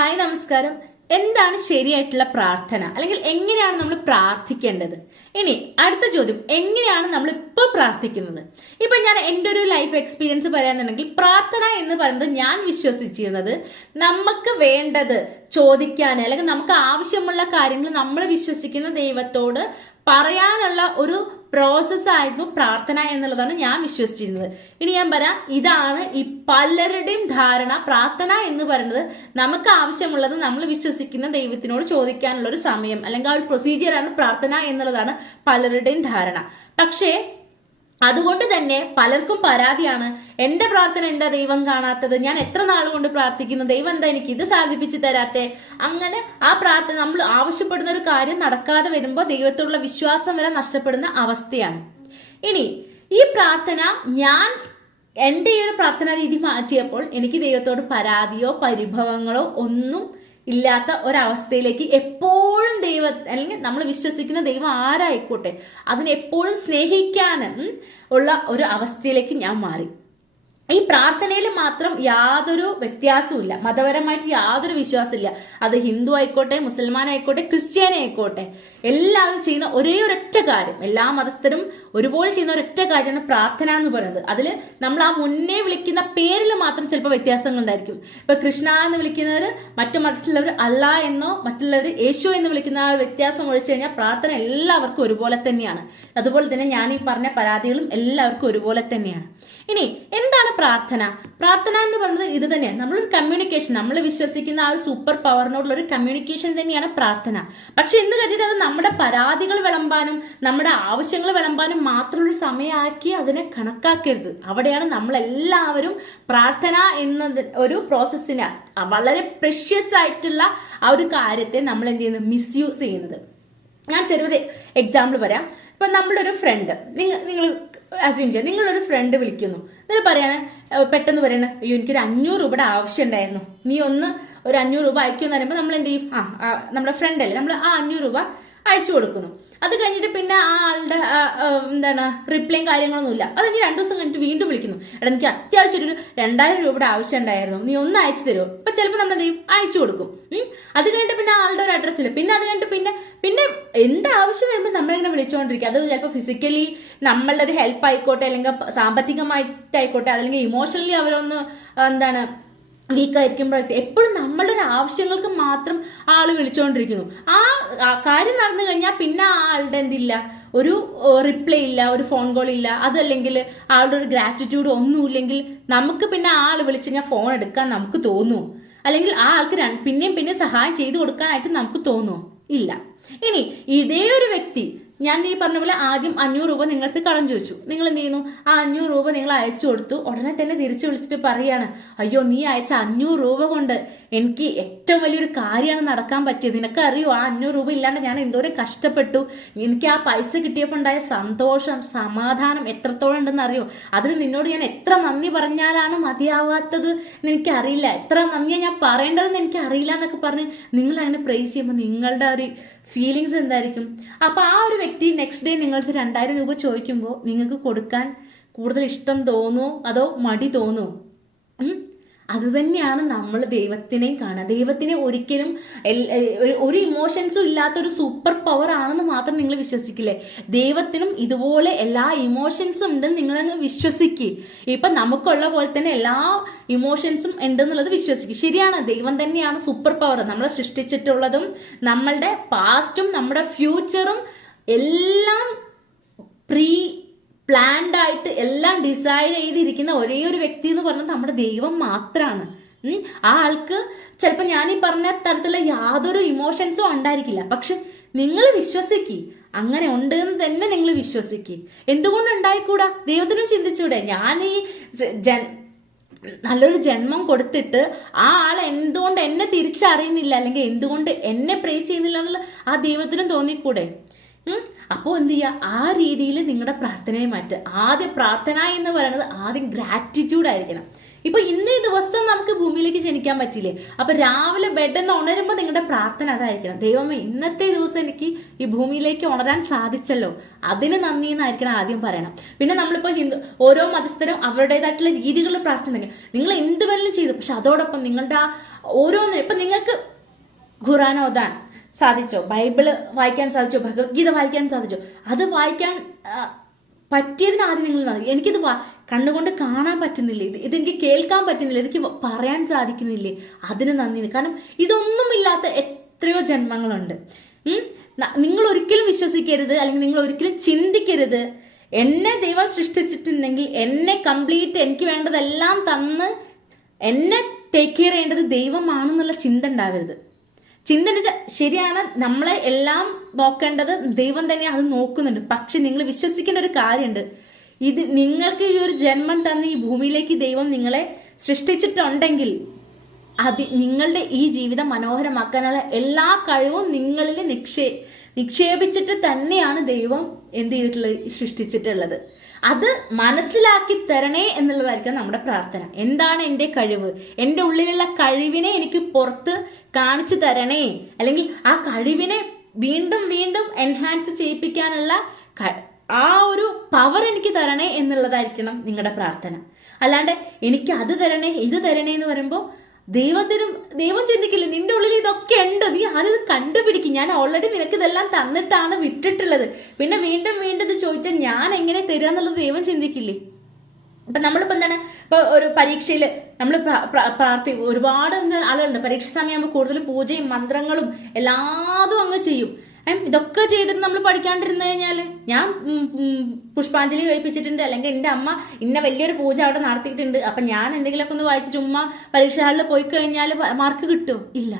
Hi നമസ്കാരം. എന്താണ് ശരിയായിട്ടുള്ള പ്രാർത്ഥന, അല്ലെങ്കിൽ എങ്ങനെയാണ് നമ്മൾ പ്രാർത്ഥിക്കേണ്ടത്? ഇനി അടുത്ത ചോദ്യം, എങ്ങനെയാണ് നമ്മൾ ഇപ്പോൾ പ്രാർത്ഥിക്കുന്നത്? ഇപ്പൊ ഞാൻ എൻ്റെ ഒരു ലൈഫ് എക്സ്പീരിയൻസ് പറയാന്നുണ്ടെങ്കിൽ, പ്രാർത്ഥന എന്ന് പറയുന്നത് ഞാൻ വിശ്വസിച്ചിരുന്നത് നമുക്ക് വേണ്ടത് ചോദിക്കാൻ, അല്ലെങ്കിൽ നമുക്ക് ആവശ്യമുള്ള കാര്യങ്ങൾ നമ്മൾ വിശ്വസിക്കുന്ന ദൈവത്തോട് പറയാനുള്ള ഒരു പ്രോസസ് ആയിരുന്നു പ്രാർത്ഥന എന്നുള്ളതാണ് ഞാൻ വിശ്വസിച്ചിരുന്നത്. ഇനി ഞാൻ പറയാം, ഇതാണ് ഈ പലരുടെയും ധാരണ. പ്രാർത്ഥന എന്ന് പറയുന്നത് നമുക്ക് ആവശ്യമുള്ളത് നമ്മൾ വിശ്വസിക്കുന്ന ദൈവത്തിനോട് ചോദിക്കാനുള്ള ഒരു സമയം, അല്ലെങ്കിൽ ആ ഒരു പ്രൊസീജിയറാണ് പ്രാർത്ഥന എന്നുള്ളതാണ് പലരുടെയും ധാരണ. പക്ഷേ അതുകൊണ്ട് തന്നെ പലർക്കും പരാതിയാണ്, എന്റെ പ്രാർത്ഥന എന്താ ദൈവം കാണാത്തത്, ഞാൻ എത്ര നാൾ കൊണ്ട് പ്രാർത്ഥിക്കുന്നു, ദൈവം എന്താ എനിക്ക് ഇത് സാധിപ്പിച്ചു തരാത്തെ? അങ്ങനെ ആ പ്രാർത്ഥന, നമ്മൾ ആവശ്യപ്പെടുന്ന ഒരു കാര്യം നടക്കാതെ വരുമ്പോൾ ദൈവത്തോടുള്ള വിശ്വാസം വരെ നഷ്ടപ്പെടുന്ന അവസ്ഥയാണ്. ഇനി ഈ പ്രാർത്ഥന, ഞാൻ എൻ്റെ ഈ ഒരു പ്രാർത്ഥനാ രീതി മാറ്റിയപ്പോൾ എനിക്ക് ദൈവത്തോട് പരാതിയോ പരിഭവങ്ങളോ ഒന്നും ഇല്ലാത്ത ഒരവസ്ഥയിലേക്ക്, എപ്പോഴും അല്ലെങ്കിൽ നമ്മൾ വിശ്വസിക്കുന്ന ദൈവം ആരായിക്കോട്ടെ അതിനെ എപ്പോഴും സ്നേഹിക്കാൻ ഉള്ള ഒരു അവസ്ഥയിലേക്ക് ഞാൻ മാറി. ഈ പ്രാർത്ഥനയിൽ മാത്രം യാതൊരു വ്യത്യാസവും, മതപരമായിട്ട് യാതൊരു വിശ്വാസമില്ല. അത് ഹിന്ദു ആയിക്കോട്ടെ, മുസൽമാൻ ആയിക്കോട്ടെ, ക്രിസ്ത്യാനി ആയിക്കോട്ടെ, എല്ലാവരും ചെയ്യുന്ന ഒരേ ഒരൊറ്റ കാര്യം, എല്ലാ മതസ്ഥരും ഒരുപോലെ ചെയ്യുന്ന ഒരൊറ്റ കാര്യമാണ് പ്രാർത്ഥന എന്ന് പറയുന്നത്. അതിൽ നമ്മൾ ആ മുന്നേ വിളിക്കുന്ന പേരിൽ മാത്രം ചിലപ്പോൾ വ്യത്യാസങ്ങൾ ഉണ്ടായിരിക്കും. ഇപ്പൊ കൃഷ്ണ എന്ന് വിളിക്കുന്നവർ, മറ്റു മതത്തിലുള്ളവർ അല്ലാ എന്നോ മറ്റുള്ളവർ യേശു എന്ന് വിളിക്കുന്ന ആ ഒരു വ്യത്യാസം ഒഴിച്ചു കഴിഞ്ഞാൽ പ്രാർത്ഥന എല്ലാവർക്കും ഒരുപോലെ തന്നെയാണ്. അതുപോലെ തന്നെ ഞാൻ ഈ പറഞ്ഞ പരാതികളും എല്ലാവർക്കും ഒരുപോലെ തന്നെയാണ്. ഇനി എന്താണ് പ്രാർത്ഥന? പ്രാർത്ഥന എന്ന് പറയുന്നത് ഇത് തന്നെയാണ്, നമ്മളൊരു കമ്മ്യൂണിക്കേഷൻ, നമ്മൾ വിശ്വസിക്കുന്ന ആ ഒരു സൂപ്പർ പവറിനോടുള്ള ഒരു കമ്മ്യൂണിക്കേഷൻ തന്നെയാണ് പ്രാർത്ഥന. പക്ഷെ എന്ന് കരുതിയിട്ട് അത് നമ്മുടെ പരാതികൾ വിളമ്പാനും നമ്മുടെ ആവശ്യങ്ങൾ വിളമ്പാനും മാത്രമുള്ള സമയമാക്കി അതിനെ കണക്കാക്കരുത്. അവിടെയാണ് നമ്മളെല്ലാവരും പ്രാർത്ഥന എന്ന ഒരു പ്രോസസ്സിനെ, വളരെ പ്രഷ്യസ് ആയിട്ടുള്ള ആ ഒരു കാര്യത്തെ നമ്മൾ എന്ത് ചെയ്യുന്നത്, മിസ്യൂസ് ചെയ്യുന്നത്. ഞാൻ ചെറിയൊരു എക്സാമ്പിൾ പറയാം. ഇപ്പൊ നമ്മുടെ ഒരു ഫ്രണ്ട്, നിങ്ങൾ അസ്യൂം ചെയ്യാം, നിങ്ങളൊരു ഫ്രണ്ട് വിളിക്കുന്നു, എന്നിട്ട് പറയാണ്, പെട്ടെന്ന് പറയണ, അയ്യോ എനിക്കൊരു 500 രൂപയുടെ ആവശ്യം ഉണ്ടായിരുന്നു, നീ ഒന്ന് ഒരു 500 രൂപ അയക്കുമെന്ന് പറയുമ്പോൾ നമ്മൾ എന്ത് ചെയ്യും, നമ്മുടെ ഫ്രണ്ട് അല്ലേ, നമ്മൾ ആ 500 രൂപ അയച്ചു കൊടുക്കുന്നു. അത് കഴിഞ്ഞിട്ട് പിന്നെ ആ ആളുടെ എന്താണ് റിപ്ലൈയും കാര്യങ്ങളൊന്നുമില്ല. അത് കഴിഞ്ഞ് 2 ദിവസം കഴിഞ്ഞിട്ട് വീണ്ടും വിളിക്കുന്നു, എടാ എനിക്ക് അത്യാവശ്യം ഒരു 2000 രൂപയുടെ ആവശ്യം ഉണ്ടായിരുന്നു, നീ ഒന്ന് അയച്ചു തരുമോ? അപ്പൊ ചിലപ്പോൾ നമ്മൾ എന്ത് ചെയ്യും, അയച്ചു കൊടുക്കും. അത് കഴിഞ്ഞിട്ട് പിന്നെ ആളുടെ ഒരു അഡ്രസ്സിൽ, പിന്നെ അത് കഴിഞ്ഞിട്ട് പിന്നെ എന്താവശ്യം വരുമ്പോൾ നമ്മളിങ്ങനെ വിളിച്ചുകൊണ്ടിരിക്കുക. അത് ചിലപ്പോൾ ഫിസിക്കലി നമ്മളുടെ ഒരു ഹെൽപ്പ് ആയിക്കോട്ടെ, അല്ലെങ്കിൽ സാമ്പത്തികമായിട്ടായിക്കോട്ടെ, അല്ലെങ്കിൽ ഇമോഷണലി അവരൊന്ന് എന്താണ് വീക്ക് ആയിരിക്കുമ്പോഴൊക്കെ എപ്പോഴും നമ്മളുടെ ഒരു ആവശ്യങ്ങൾക്ക് മാത്രം ആള് വിളിച്ചുകൊണ്ടിരിക്കുന്നു. ആ കാര്യം നടന്നു കഴിഞ്ഞാൽ പിന്നെ ആ ആളുടെ എന്തില്ല, ഒരു റിപ്ലൈ ഇല്ല, ഒരു ഫോൺ കോൾ ഇല്ല, അതല്ലെങ്കിൽ ആളുടെ ഒരു ഗ്രാറ്റിറ്റ്യൂഡ് ഒന്നുമില്ലെങ്കിൽ നമുക്ക് പിന്നെ ആ ആള് വിളിച്ചു കഴിഞ്ഞാൽ ഫോൺ എടുക്കാൻ നമുക്ക് തോന്നുമോ? അല്ലെങ്കിൽ ആ ആൾക്ക് പിന്നെയും സഹായം ചെയ്തു കൊടുക്കാനായിട്ട് നമുക്ക് തോന്നുമോ? ഇല്ല. ഇനി ഇതേ ഒരു വ്യക്തി, ഞാൻ ഈ പറഞ്ഞ പോലെ ആദ്യം 500 രൂപ നിങ്ങളടുത്ത് കടം ചോദിച്ചു, നിങ്ങൾ എന്ത് ചെയ്യുന്നു, ആ 500 രൂപ നിങ്ങൾ അയച്ചു കൊടുത്തു. ഉടനെ തന്നെ തിരിച്ചു വിളിച്ചിട്ട് പറയാണ്, അയ്യോ നീ അയച്ച 500 രൂപ കൊണ്ട് എനിക്ക് ഏറ്റവും വലിയൊരു കാര്യമാണ് നടക്കാൻ പറ്റിയത്, നിനക്കറിയോ ആ 500 രൂപ ഇല്ലാണ്ട് ഞാൻ എന്തോരം കഷ്ടപ്പെട്ടു, എനിക്ക് ആ പൈസ കിട്ടിയപ്പോൾ ഉണ്ടായ സന്തോഷം സമാധാനം എത്രത്തോളം ഉണ്ടെന്ന് അറിയോ, അതിന് നിന്നോട് ഞാൻ എത്ര നന്ദി പറഞ്ഞാലാണ് മതിയാവാത്തത് എന്ന് എനിക്കറിയില്ല, എത്ര നന്ദിയാണ് ഞാൻ പറയേണ്ടതെന്ന് എനിക്ക് അറിയില്ല എന്നൊക്കെ പറഞ്ഞ് നിങ്ങൾ അങ്ങനെ പ്രൈസ് ചെയ്യുമ്പോൾ നിങ്ങളുടെ ഒരു ഫീലിങ്സ് എന്തായിരിക്കും? അപ്പൊ ആ ഒരു വ്യക്തി നെക്സ്റ്റ് ഡേ നിങ്ങൾക്ക് 2000 രൂപ ചോദിക്കുമ്പോൾ നിങ്ങൾക്ക് കൊടുക്കാൻ കൂടുതൽ ഇഷ്ടം തോന്നുമോ അതോ മടി തോന്നുമോ? അത് തന്നെയാണ് നമ്മൾ ദൈവത്തിനെയും കാണുക. ദൈവത്തിനെ ഒരിക്കലും ഒരു ഇമോഷൻസും ഇല്ലാത്ത ഒരു സൂപ്പർ പവർ ആണെന്ന് മാത്രം നിങ്ങൾ വിശ്വസിക്കില്ലേ? ദൈവത്തിനും ഇതുപോലെ എല്ലാ ഇമോഷൻസും ഉണ്ടെന്ന് നിങ്ങളങ്ങ് വിശ്വസിക്കുക. ഇപ്പൊ നമുക്കുള്ള പോലെ തന്നെ എല്ലാ ഇമോഷൻസും ഉണ്ടെന്നുള്ളത് വിശ്വസിക്കുക. ശരിയാണ്, ദൈവം തന്നെയാണ് സൂപ്പർ പവർ. നമ്മളെ സൃഷ്ടിച്ചിട്ടുള്ളതും നമ്മളുടെ പാസ്റ്റും നമ്മുടെ ഫ്യൂച്ചറും എല്ലാം പ്ലാൻഡ് ആയിട്ട് എല്ലാം ഡിസൈഡ് ചെയ്തിരിക്കുന്ന ഒരേ ഒരു വ്യക്തി എന്ന് പറഞ്ഞാൽ നമ്മുടെ ദൈവം മാത്രമാണ്. ആ ആൾക്ക് ചിലപ്പോൾ ഞാൻ ഈ പറഞ്ഞ തരത്തിലുള്ള യാതൊരു ഇമോഷൻസും ഉണ്ടായിരിക്കില്ല. പക്ഷെ നിങ്ങൾ വിശ്വസിക്കുക, അങ്ങനെ ഉണ്ട് എന്ന് തന്നെ നിങ്ങൾ വിശ്വസിക്കുക. എന്തുകൊണ്ട് ഉണ്ടായിക്കൂടാ? ദൈവത്തിനും ചിന്തിച്ചൂടെ, ഞാൻ ഈ നല്ലൊരു ജന്മം കൊടുത്തിട്ട് ആ ആൾ എന്തുകൊണ്ട് എന്നെ തിരിച്ചറിയുന്നില്ല, അല്ലെങ്കിൽ എന്തുകൊണ്ട് എന്നെ പ്രേസ് ചെയ്യുന്നില്ല എന്നുള്ള ആ ദൈവത്തിനും തോന്നിക്കൂടെ? അപ്പോൾ എന്ത് ചെയ്യുക, ആ രീതിയിൽ നിങ്ങളുടെ പ്രാർത്ഥനയെ മാറ്റുക. ആദ്യം പ്രാർത്ഥന എന്ന് പറയുന്നത് ആദ്യം ഗ്രാറ്റിറ്റ്യൂഡ് ആയിരിക്കണം. ഇപ്പൊ ഇന്നേ ദിവസം നമുക്ക് ഭൂമിയിലേക്ക് ജനിക്കാൻ പറ്റില്ലേ? അപ്പൊ രാവിലെ ബെഡെന്ന് ഉണരുമ്പോൾ നിങ്ങളുടെ പ്രാർത്ഥന അതായിരിക്കണം, ദൈവമേ ഇന്നത്തെ ദിവസം എനിക്ക് ഈ ഭൂമിയിലേക്ക് ഉണരാൻ സാധിച്ചല്ലോ, അതിന് നന്ദി എന്നായിരിക്കണം ആദ്യം പറയണം. പിന്നെ നമ്മളിപ്പോ ഓരോ മതസ്ഥരും അവരുടേതായിട്ടുള്ള രീതികളിൽ പ്രാർത്ഥന, നിങ്ങൾ എന്ത് വേണമെങ്കിലും ചെയ്തു, പക്ഷെ അതോടൊപ്പം നിങ്ങളുടെ ഓരോന്നിനും ഇപ്പൊ നിങ്ങൾക്ക് ഖുർആൻ ഓതാൻ സാധിച്ചോ, ബൈബിള് വായിക്കാൻ സാധിച്ചോ, ഭഗവത്ഗീത വായിക്കാൻ സാധിച്ചോ, അത് വായിക്കാൻ പറ്റിയതിന് ആദ്യം നിങ്ങൾ എനിക്കിത് കണ്ണുകൊണ്ട് കാണാൻ പറ്റുന്നില്ലേ, ഇതെനിക്ക് കേൾക്കാൻ പറ്റുന്നില്ല, എനിക്ക് പറയാൻ സാധിക്കുന്നില്ലേ, അതിന് നന്ദി. കാരണം ഇതൊന്നുമില്ലാത്ത എത്രയോ ജന്മങ്ങളുണ്ട്. നിങ്ങൾ ഒരിക്കലും വിശ്വസിക്കരുത്, അല്ലെങ്കിൽ നിങ്ങൾ ഒരിക്കലും ചിന്തിക്കരുത് എന്നെ ദൈവം സൃഷ്ടിച്ചിട്ടുണ്ടെങ്കിൽ എന്നെ കംപ്ലീറ്റ് എനിക്ക് വേണ്ടതെല്ലാം തന്ന് എന്നെ ടേക്ക് കെയർ ചെയ്യേണ്ടത് ദൈവമാണെന്നുള്ള ചിന്ത ഉണ്ടാവരുത്. ചിന്ത ശരിയാണ്, നമ്മളെ എല്ലാം നോക്കേണ്ടത് ദൈവം തന്നെയാണ്, അത് നോക്കുന്നുണ്ട്. പക്ഷെ നിങ്ങൾ വിശ്വസിക്കേണ്ട ഒരു കാര്യമുണ്ട്, ഇത് നിങ്ങൾക്ക് ഈ ഒരു ജന്മം തന്ന് ഈ ഭൂമിയിലേക്ക് ദൈവം നിങ്ങളെ സൃഷ്ടിച്ചിട്ടുണ്ടെങ്കിൽ നിങ്ങളുടെ ഈ ജീവിതം മനോഹരമാക്കാനുള്ള എല്ലാ കഴിവും നിങ്ങളിൽ നിക്ഷേപിച്ചിട്ട് തന്നെയാണ് ദൈവം എന്ത് ചെയ്തിട്ടുള്ളത്, സൃഷ്ടിച്ചിട്ടുള്ളത്. അത് മനസ്സിലാക്കി തരണേ എന്നുള്ളതായിരിക്കും നമ്മുടെ പ്രാർത്ഥന. എന്താണ് എൻ്റെ കഴിവ്, എൻ്റെ ഉള്ളിലുള്ള കഴിവിനെ എനിക്ക് പുറത്ത് കാണിച്ചു തരണേ, അല്ലെങ്കിൽ ആ കഴിവിനെ വീണ്ടും വീണ്ടും എൻഹാൻസ് ചെയ്യിപ്പിക്കാനുള്ള ആ ഒരു പവർ എനിക്ക് തരണേ എന്നുള്ളതായിരിക്കണം നിങ്ങളുടെ പ്രാർത്ഥന. അല്ലാണ്ട് എനിക്ക് അത് തരണേ ഇത് തരണേ എന്ന് പറയുമ്പോൾ ദൈവം ചിന്തിക്കില്ല നിന്റെ ഉള്ളിൽ ഇതൊക്കെ ഉണ്ട്, നീ ആദ്യം ഇത് കണ്ടുപിടിക്കും, ഞാൻ ഓൾറെഡി നിനക്ക് ഇതെല്ലാം തന്നിട്ടാണ് വിട്ടിട്ടുള്ളത്, പിന്നെ വീണ്ടും വീണ്ടും ഇത് ചോദിച്ചാൽ ഞാൻ എങ്ങനെ തരിക എന്നുള്ളത് ദൈവം ചിന്തിക്കില്ലേ. ഇപ്പൊ നമ്മളിപ്പോ എന്താണ്, ഇപ്പൊ ഒരു പരീക്ഷയിൽ നമ്മൾ ഒരുപാട് ആളുകളുണ്ട്, പരീക്ഷ സമയമാകുമ്പോൾ കൂടുതൽ പൂജയും മന്ത്രങ്ങളും എല്ലാതും അങ്ങ് ചെയ്യും. ഇതൊക്കെ ചെയ്തിട്ട് നമ്മൾ പഠിക്കാണ്ടിരുന്നു കഴിഞ്ഞാല്, ഞാൻ പുഷ്പാഞ്ജലി കഴിപ്പിച്ചിട്ടുണ്ട്, അല്ലെങ്കിൽ എൻ്റെ അമ്മ ഇന്ന വലിയൊരു പൂജ അവിടെ നടത്തിയിട്ടുണ്ട്, അപ്പൊ ഞാൻ എന്തെങ്കിലുമൊക്കെ ഒന്ന് വായിച്ച് ചുമ്മാ പരീക്ഷ ഹാളിൽ പോയി കഴിഞ്ഞാൽ മാർക്ക് കിട്ടുമോ? ഇല്ല.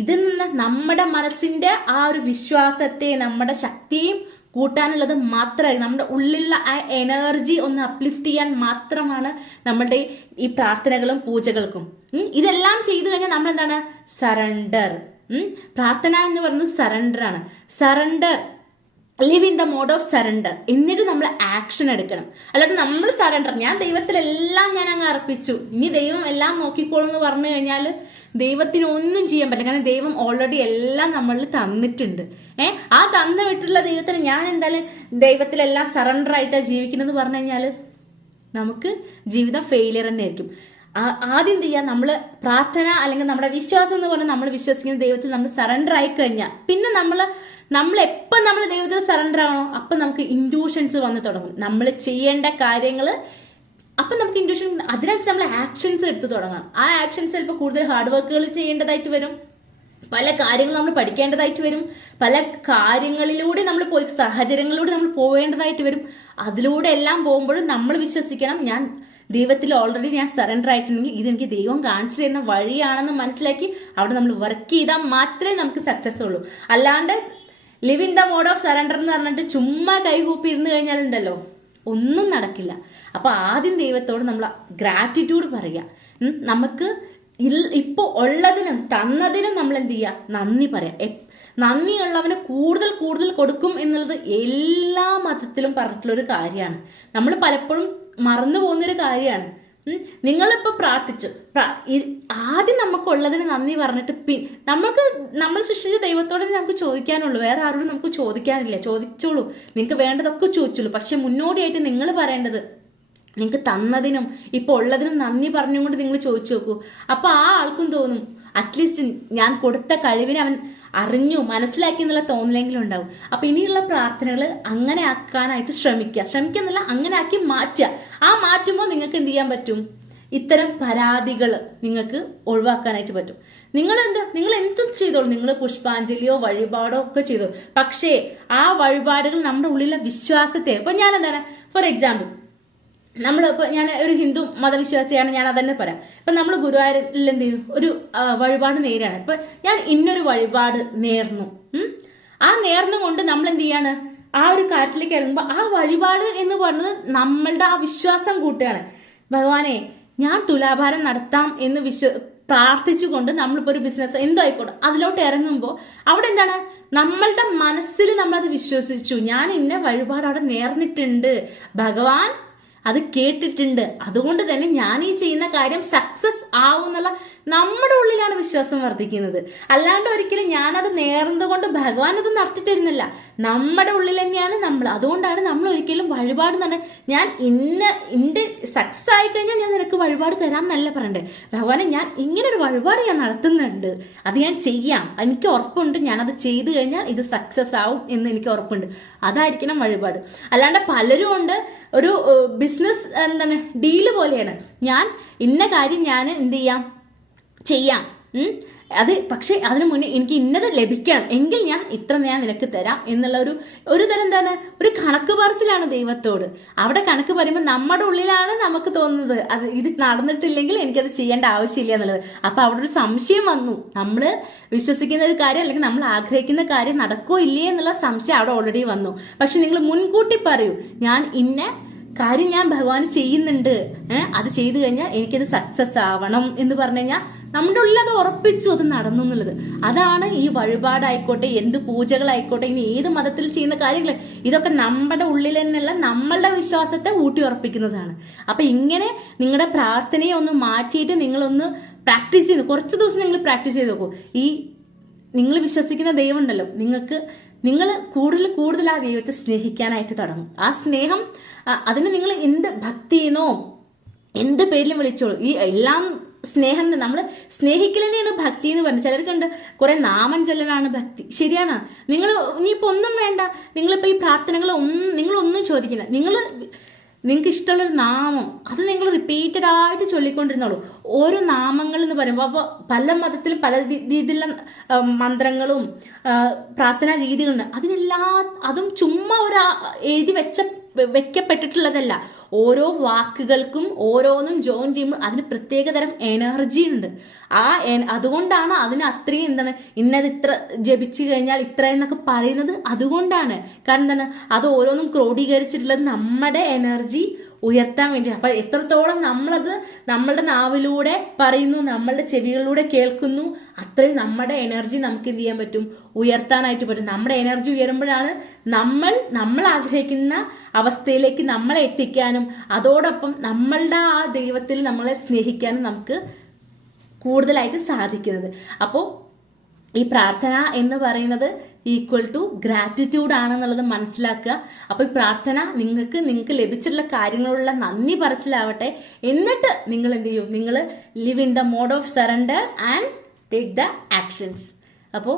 ഇതിൽ നിന്ന് നമ്മുടെ മനസ്സിന്റെ ആ ഒരു വിശ്വാസത്തെ, നമ്മുടെ ശക്തിയും കൂട്ടാനുള്ളത് മാത്രമായി നമ്മുടെ ഉള്ളിലുള്ള ആ എനർജി ഒന്ന് അപ്ലിഫ്റ്റ് ചെയ്യാൻ മാത്രമാണ് നമ്മളുടെ ഈ പ്രാർത്ഥനകളും പൂജകൾക്കും. ഇതെല്ലാം ചെയ്തു കഴിഞ്ഞാൽ നമ്മൾ എന്താണ്, സറണ്ടർ. പ്രാർത്ഥന എന്ന് പറയുന്നത് സറണ്ടർ ആണ്. Surrender, live in the mode of surrender. എന്നിട്ട് നമ്മൾ ആക്ഷൻ എടുക്കണം. അല്ലാതെ നമ്മൾ സറണ്ടർ, ഞാൻ ദൈവത്തിലെല്ലാം ഞാൻ അങ്ങ് അർപ്പിച്ചു, ഇനി ദൈവം എല്ലാം നോക്കിക്കോളൂ എന്ന് പറഞ്ഞു കഴിഞ്ഞാൽ ദൈവത്തിന് ഒന്നും ചെയ്യാൻ പറ്റില്ല. കാരണം ദൈവം ഓൾറെഡി എല്ലാം നമ്മളിൽ തന്നിട്ടുണ്ട്. ആ തന്നു വിട്ടുള്ള ദൈവത്തിന് ഞാൻ എന്തായാലും ദൈവത്തിലെല്ലാം സറണ്ടർ ആയിട്ടാണ് ജീവിക്കുന്നത് പറഞ്ഞു കഴിഞ്ഞാൽ നമുക്ക് ജീവിതം ഫെയിലിയർ തന്നെ ആയിരിക്കും. ആദ്യം എന്ത് ചെയ്യുക, നമ്മൾ പ്രാർത്ഥന അല്ലെങ്കിൽ നമ്മുടെ വിശ്വാസം എന്ന് പറഞ്ഞാൽ നമ്മൾ വിശ്വസിക്കുന്ന ദൈവത്തിൽ നമ്മൾ സറണ്ടർ ആയി കഴിഞ്ഞാൽ പിന്നെ നമ്മൾ എപ്പം നമ്മൾ ദൈവത്തിൽ സറണ്ടർ ആവണോ അപ്പം നമുക്ക് ഇൻഡ്യൂഷൻസ് വന്ന് തുടങ്ങും. നമ്മൾ ചെയ്യേണ്ട കാര്യങ്ങൾ അപ്പം നമുക്ക് ഇൻഡ്യൂഷൻ, അതിനനുസരിച്ച് നമ്മൾ ആക്ഷൻസ് എടുത്തു തുടങ്ങാം. ആ ആക്ഷൻസ് ചിലപ്പോൾ കൂടുതൽ ഹാർഡ് വർക്കുകൾ ചെയ്യേണ്ടതായിട്ട് വരും, പല കാര്യങ്ങൾ നമ്മൾ പഠിക്കേണ്ടതായിട്ട് വരും, പല കാര്യങ്ങളിലൂടെ നമ്മൾ സാഹചര്യങ്ങളിലൂടെ നമ്മൾ പോവേണ്ടതായിട്ട് വരും. അതിലൂടെ എല്ലാം പോകുമ്പോഴും നമ്മൾ വിശ്വസിക്കണം, ഞാൻ ദൈവത്തിൽ ഓൾറെഡി ഞാൻ സറണ്ടർ ആയിട്ടുണ്ടെങ്കിൽ ഇതെനിക്ക് ദൈവം കാണിച്ചു തരുന്ന വഴിയാണെന്ന് മനസ്സിലാക്കി അവിടെ നമ്മൾ വർക്ക് ചെയ്താൽ മാത്രമേ നമുക്ക് സക്സസ് ഉള്ളൂ. അല്ലാണ്ട് live in the mode of surrender എന്ന് പറഞ്ഞിട്ട് ചുമ്മാ കൈകൂപ്പി ഇരുന്ന് കഴിഞ്ഞാലുണ്ടല്ലോ ഒന്നും നടക്കില്ല. അപ്പൊ ആദ്യം ദൈവത്തോട് നമ്മൾ ഗ്രാറ്റിറ്റ്യൂഡ് പറയുക. നമുക്ക് ഇപ്പോൾ ഉള്ളതിനും തന്നതിനും നമ്മൾ എന്ത് ചെയ്യുക, നന്ദി പറയാം. നന്ദിയുള്ളവന് കൂടുതൽ കൂടുതൽ കൊടുക്കും എന്നുള്ളത് എല്ലാ മതത്തിലും പറഞ്ഞിട്ടുള്ള ഒരു കാര്യമാണ്. നമ്മൾ പലപ്പോഴും മറന്നു പോകുന്നൊരു കാര്യമാണ്. നിങ്ങളിപ്പോൾ പ്രാർത്ഥിച്ചു, ആദ്യം നമുക്കുള്ളതിന് നന്ദി പറഞ്ഞിട്ട് നമ്മൾ സൃഷ്ടിച്ച ദൈവത്തോടെ നമുക്ക് ചോദിക്കാനുള്ളൂ, വേറെ ആരോടും നമുക്ക് ചോദിക്കാനില്ല. ചോദിച്ചോളൂ, നിങ്ങൾക്ക് വേണ്ടതൊക്കെ ചോദിച്ചോളൂ. പക്ഷെ മുന്നോടിയായിട്ട് നിങ്ങൾ പറയേണ്ടത് നിങ്ങൾക്ക് തന്നതിനും ഇപ്പോൾ ഉള്ളതിനും നന്ദി പറഞ്ഞുകൊണ്ട് നിങ്ങൾ ചോദിച്ചു നോക്കൂ. അപ്പൊ ആ ആൾക്കും തോന്നും അറ്റ്ലീസ്റ്റ് ഞാൻ കൊടുത്ത കഴിവിനെ അവൻ അറിഞ്ഞു മനസ്സിലാക്കി എന്നുള്ള തോന്നലെങ്കിലും ഉണ്ടാവും. അപ്പൊ ഇനിയുള്ള പ്രാർത്ഥനകൾ അങ്ങനെ ആക്കാനായിട്ട് ശ്രമിക്കുക അങ്ങനെ ആക്കി മാറ്റുക. ആ മാറ്റുമ്പോൾ നിങ്ങൾക്ക് എന്ത് ചെയ്യാൻ പറ്റും, ഇത്തരം പരാതികൾ നിങ്ങൾക്ക് ഒഴിവാക്കാനായിട്ട് പറ്റും. നിങ്ങൾ എന്തും ചെയ്തോളൂ, നിങ്ങൾ പുഷ്പാഞ്ജലിയോ വഴിപാടോ ഒക്കെ ചെയ്തോളൂ. പക്ഷേ ആ വഴിപാടുകൾ നമ്മുടെ ഉള്ളിലെ വിശ്വാസത്തെ, ഇപ്പൊ ഞാൻ എന്താണ്, ഫോർ എക്സാമ്പിൾ നമ്മളിപ്പോൾ ഞാൻ ഒരു ഹിന്ദു മതവിശ്വാസിയാണ്, ഞാൻ അതന്നെ പറയാം. ഇപ്പൊ നമ്മൾ ഗുരുവായൂരിൽ എന്ത് ചെയ്യും, ഒരു വഴിപാട് നേരാണ്. ഇപ്പൊ ഞാൻ ഇന്നൊരു വഴിപാട് നേർന്നു, ആ നേർന്നുകൊണ്ട് നമ്മൾ എന്ത് ചെയ്യാണ്, ആ ഒരു കാര്യത്തിലേക്ക് ഇറങ്ങുമ്പോൾ ആ വഴിപാട് എന്ന് പറയുന്നത് നമ്മളുടെ ആ വിശ്വാസം കൂട്ടുകയാണ്. ഭഗവാനെ ഞാൻ തുലാഭാരം നടത്താം എന്ന് പ്രാർത്ഥിച്ചുകൊണ്ട് നമ്മളിപ്പോൾ ഒരു ബിസിനസ് എന്തോ ആയിക്കോട്ടെ അതിലോട്ട് ഇറങ്ങുമ്പോൾ അവിടെ എന്താണ്, നമ്മളുടെ മനസ്സിൽ നമ്മളത് വിശ്വസിച്ചു, ഞാൻ ഇന്ന വഴിപാട് അവിടെ നേർന്നിട്ടുണ്ട്, ഭഗവാൻ അത് കേട്ടിട്ടുണ്ട്. അതുകൊണ്ട് തന്നെ ഞാൻ ഈ ചെയ്യുന്ന കാര്യം സക്സസ് ആവും എന്നുള്ള നമ്മുടെ ഉള്ളിലാണ് വിശ്വാസം വർദ്ധിക്കുന്നത്. അല്ലാണ്ട് ഒരിക്കലും ഞാനത് നേർന്നുകൊണ്ട് ഭഗവാൻ അത് നടത്തി തരുന്നില്ല. നമ്മുടെ ഉള്ളിൽ തന്നെയാണ് നമ്മൾ. അതുകൊണ്ടാണ് നമ്മൾ ഒരിക്കലും വഴിപാട് തന്നെ ഞാൻ ഇന്റെ സക്സസ് ആയി കഴിഞ്ഞാൽ ഞാൻ നിനക്ക് വഴിപാട് തരാം എന്നല്ല പറയണ്ടേ. ഭഗവാനെ ഞാൻ ഇങ്ങനെ ഒരു വഴിപാട് ഞാൻ നടത്തുന്നുണ്ട്, അത് ഞാൻ ചെയ്യാം, എനിക്ക് ഉറപ്പുണ്ട്, ഞാനത് ചെയ്തു കഴിഞ്ഞാൽ ഇത് സക്സസ് ആവും എന്ന് എനിക്ക് ഉറപ്പുണ്ട്. അതായിരിക്കണം വഴിപാട്. അല്ലാണ്ട് പലരും ഉണ്ട് ഒരു ബിസിനസ് എന്താണ് ഡീല് പോലെയാണ്. ഞാൻ ഇന്ന കാര്യം ഞാൻ എന്ത് ചെയ്യാം, അത് പക്ഷെ അതിനു മുന്നേ എനിക്ക് ഇന്നത് ലഭിക്കണം എങ്കിൽ ഞാൻ നിനക്ക് തരാം എന്നുള്ള ഒരു തരം എന്താണ്, ഒരു കണക്ക് പറച്ചിലാണ് ദൈവത്തോട്. അവിടെ കണക്ക് പറയുമ്പോൾ നമ്മുടെ ഉള്ളിലാണ് നമുക്ക് തോന്നുന്നത് അത് ഇത് നടന്നിട്ടില്ലെങ്കിൽ എനിക്കത് ചെയ്യേണ്ട ആവശ്യമില്ല എന്നുള്ളത്. അപ്പൊ അവിടെ ഒരു സംശയം വന്നു. നമ്മൾ വിശ്വസിക്കുന്ന ഒരു കാര്യം അല്ലെങ്കിൽ നമ്മൾ ആഗ്രഹിക്കുന്ന കാര്യം നടക്കോ ഇല്ലേ എന്നുള്ള സംശയം അവിടെ ഓൾറെഡി വന്നു. പക്ഷെ നിങ്ങൾ മുൻകൂട്ടി പറയൂ, ഞാൻ ഇന്ന കാര്യം ഞാൻ ഭഗവാൻ ചെയ്യുന്നുണ്ട്, അത് ചെയ്തു കഴിഞ്ഞാൽ എനിക്കത് സക്സസ് ആവണം എന്ന് പറഞ്ഞു കഴിഞ്ഞാൽ നമ്മുടെ ഉള്ളിൽ അത് ഉറപ്പിച്ചു, അത് നടന്നു എന്നുള്ളത്. അതാണ് ഈ വഴിപാടായിക്കോട്ടെ, എന്ത് പൂജകളായിക്കോട്ടെ, ഇനി ഏത് മതത്തിൽ ചെയ്യുന്ന കാര്യങ്ങൾ, ഇതൊക്കെ നമ്മുടെ ഉള്ളിൽ തന്നെയുള്ള നമ്മളുടെ വിശ്വാസത്തെ ഊട്ടി ഉറപ്പിക്കുന്നതാണ്. അപ്പൊ ഇങ്ങനെ നിങ്ങളുടെ പ്രാർത്ഥനയെ ഒന്ന് മാറ്റിയിട്ട് നിങ്ങളൊന്ന് പ്രാക്ടീസ് ചെയ്തു, കുറച്ച് ദിവസം നിങ്ങൾ പ്രാക്ടീസ് ചെയ്ത് നോക്കൂ. ഈ നിങ്ങൾ വിശ്വസിക്കുന്ന ദൈവം ഉണ്ടല്ലോ, നിങ്ങൾ കൂടുതൽ ആ ദൈവത്തെ സ്നേഹിക്കാനായിട്ട് തുടങ്ങും. ആ സ്നേഹം അതിന് നിങ്ങൾ എന്ത് ഭക്തിന്നോ എന്ത് പേരിലും വിളിച്ചോളൂ, ഈ എല്ലാം സ്നേഹം. നമ്മൾ സ്നേഹിക്കലിനെയാണ് ഭക്തി എന്ന് പറഞ്ഞത്. ചിലർക്കുണ്ട് കുറെ നാമം ചൊല്ലലാണ് ഭക്തി. ശരിയാണ്. നിങ്ങൾ ഇനിയിപ്പോ ഒന്നും വേണ്ട, നിങ്ങളിപ്പോ ഈ പ്രാർത്ഥനകൾ നിങ്ങളൊന്നും ചോദിക്കില്ല. നിങ്ങൾക്ക് ഇഷ്ടമുള്ളൊരു നാമം അത് നിങ്ങൾ റിപ്പീറ്റഡ് ആയിട്ട് ചൊല്ലിക്കൊണ്ടിരുന്നോളൂ. ഓരോ നാമങ്ങൾ എന്ന് പറയുമ്പോൾ അപ്പോൾ പല മതത്തിലും പല രീതിയിലുള്ള മന്ത്രങ്ങളും പ്രാർത്ഥനാ രീതികളുണ്ട്. അതും ചുമ്മാ എഴുതി വെക്കപ്പെട്ടിട്ടുള്ളതല്ല. ഓരോ വാക്കുകൾക്കും ഓരോന്നും ജോയിൻ ചെയ്യുമ്പോൾ അതിന് പ്രത്യേകതരം എനർജി ഉണ്ട്. അതുകൊണ്ടാണ് അതിന് അത്രയും ഇന്നത് ഇത്ര ജപിച്ചു കഴിഞ്ഞാൽ ഇത്ര എന്നൊക്കെ പറയുന്നത്. അതുകൊണ്ടാണ്. കാരണം അത് ഓരോന്നും ക്രോഡീകരിച്ചിട്ടുള്ളത് നമ്മുടെ എനർജി ഉയർത്താൻ വേണ്ടി. അപ്പൊ എത്രത്തോളം നമ്മളത് നമ്മളുടെ നാവിലൂടെ പറയുന്നു, നമ്മളുടെ ചെവികളിലൂടെ കേൾക്കുന്നു, അത്രയും നമ്മുടെ എനർജി നമുക്ക് എന്ത് ചെയ്യാൻ പറ്റും, ഉയർത്താനായിട്ട് പറ്റും. നമ്മുടെ എനർജി ഉയരുമ്പോഴാണ് നമ്മൾ ആഗ്രഹിക്കുന്ന അവസ്ഥയിലേക്ക് നമ്മളെ എത്തിക്കാനും അതോടൊപ്പം നമ്മളുടെ ആ ദൈവത്തിൽ നമ്മളെ സ്നേഹിക്കാനും നമുക്ക് കൂടുതലായിട്ട് സാധിക്കുന്നത്. അപ്പോൾ ഈ പ്രാർത്ഥന എന്ന് പറയുന്നത് ഈക്വൽ ടു ഗ്രാറ്റിറ്റ്യൂഡ് ആണെന്നുള്ളത് മനസ്സിലാക്കുക. അപ്പൊ ഈ പ്രാർത്ഥന നിങ്ങൾക്ക് ലഭിച്ചിട്ടുള്ള കാര്യങ്ങളുള്ള നന്ദി പറച്ചിലാവട്ടെ. എന്നിട്ട് നിങ്ങൾ എന്ത് ചെയ്യും, നിങ്ങൾ live in the mode of surrender and take the actions. അപ്പോൾ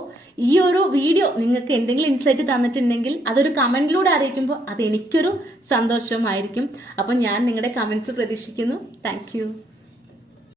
ഈ ഒരു വീഡിയോ നിങ്ങൾക്ക് എന്തെങ്കിലും ഇൻസൈറ്റ് തന്നിട്ടുണ്ടെങ്കിൽ അതൊരു കമന്റിലൂടെ അറിയിക്കുമ്പോൾ അത് എനിക്കൊരു സന്തോഷമായിരിക്കും. അപ്പം ഞാൻ നിങ്ങളുടെ കമന്റ്സ് പ്രതീക്ഷിക്കുന്നു. താങ്ക്